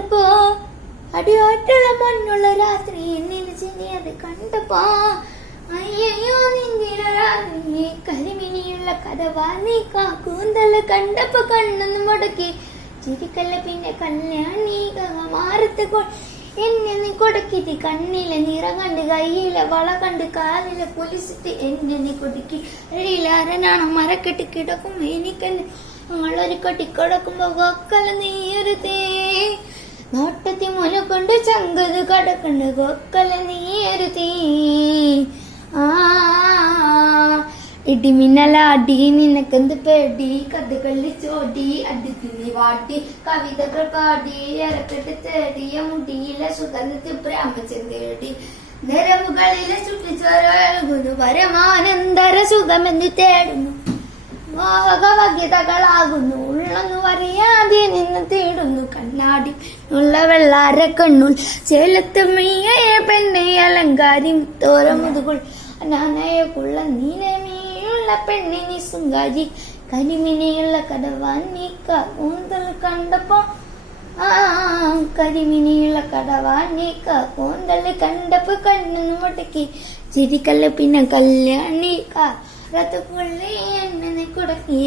കണ്ടപ്പോ അടിയാട്ടുള്ള മണ്ണുള്ള രാത്രി നിലച്ചിനെ അത് കണ്ടപ്പോ അയ്യോ നിന്തിന രാത്രി കരിമിനിയുള്ള കഥവാ നീ കൂന്തല് കണ്ടപ്പോ കണ്ണൊന്ന് മുടക്കി ചിരിക്കല്ല പിന്നെ കല്യാണി മാറത്ത് എന്നെ നീ കൊടുക്കിട്ട് കണ്ണിലെ നിറം കണ്ട് കയ്യിലെ വള കണ്ട് കാലിലെ പൊലിച്ചിട്ട് എന്നെ നീ കൊടുക്കി എഴിലാരനാണ് മരക്കെട്ടി കിടക്കും എനിക്കെന്നെ ഞങ്ങളൊരു കെട്ടിക്കിടക്കുമ്പോ കൊക്കല നീയരുതേ നോട്ടത്തി മുല കൊണ്ട് ചങ്കത് കടക്കണ്ട് കൊക്കല നീയരുതേ ഇടിമിന്നലാടി നിനക്കെന്ത് പേടി കഥകളി ചോടി അടിത്തിനി വാട്ടി കവിതകൾ പാടി ഇറക്കെട്ട് തേടിയ മുടിയിലെ സുഗന്ധത്തിൽ ബ്രാഹ്മചന്തേടി നിരവുകളിലെ ചുട്ടിച്ചൊരകുന്നു പരമാനന്ദര സുഖമെന്ന് തേടുന്നു മോഹകവഗ്യതകളാകുന്നു ഉള്ളൊന്നു അറിയാതെ നിന്ന് തേടുന്നു കണ്ണാടി ഉള്ള വെള്ളാര കണ്ണുൾ ചേലത്ത് മീയ പെണ്ണെ അലങ്കാരി തോരമുതുകൾ അനാനയക്കുള്ള നീനമീയുള്ള പെണ്ണിനി സുങ്കാരി കരിമിനിയുള്ള കടവാന്നിക്ക കൂന്തൽ കണ്ടപ്പോ കരിമിനിയുള്ള കടവാന്നിക്ക കൂന്തൽ കണ്ടപ്പോ കണ്ണു മുടക്കി ചിരിക്കല്ല പിന്നെ കല്യാണിക്ക റത്തുപുള്ളി എന്നെ കൊടുക്കി